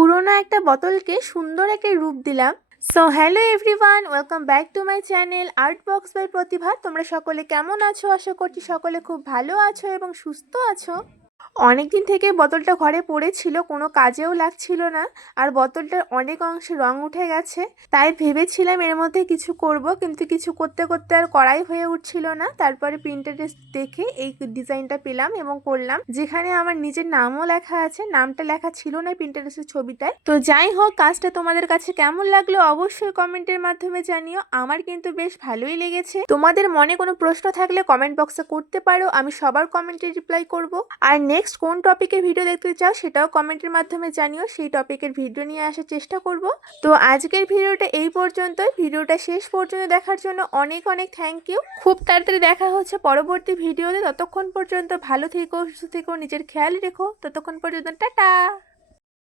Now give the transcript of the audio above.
পুরোনো একটা বোতলকে সুন্দর একটা রূপ দিলাম। So hello everyone, welcome back to my channel art box by Pratibha. তোমরা সকলে কেমন আছো? আশা করছি সকলে খুব ভালো আছো এবং সুস্থ আছো। অনেকদিন থেকে বোতলটা ঘরে পড়েছিল, কোনো কাজেও লাগছিল না, আর বোতলটার অনেক অংশে রং উঠে গেছে। তাই ভেবেছিলাম এর মধ্যে কিছু করব, কিন্তু কিছু করতে করতে আর করাই হয়ে উঠছিল না। তারপরে প্রিন্টারেস্ট দেখে এই ডিজাইনটা পেলাম এবং করলাম, যেখানে আমার নিজের নামও লেখা আছে। নামটা লেখা ছিল না প্রিন্টারেস্টের ছবিটায়। তো যাই হোক, কাজটা তোমাদের কাছে কেমন লাগলো অবশ্যই কমেন্টের মাধ্যমে জানিও। আমার কিন্তু বেশ ভালোই লেগেছে। তোমাদের মনে কোনো প্রশ্ন থাকলে কমেন্ট বক্সে করতে পারো, আমি সবার কমেন্টে রিপ্লাই করব। আর নেক্সট কোন টপিকের ভিডিও দেখতে চাও সেটাও কমেন্টের মাধ্যমে জানিও, সেই টপিকের ভিডিও নিয়ে আসার চেষ্টা করব। তো আজকের ভিডিওটা এই পর্যন্তই। ভিডিওটা শেষ পর্যন্ত দেখার জন্য অনেক অনেক থ্যাংক ইউ। খুব তাড়াতাড়ি দেখা হচ্ছে পরবর্তী ভিডিওতে। ততক্ষণ পর্যন্ত ভালো থেকো, সুস্থ থেকো, নিজের খেয়াল রেখো। ততক্ষণ পর্যন্ত টাটা।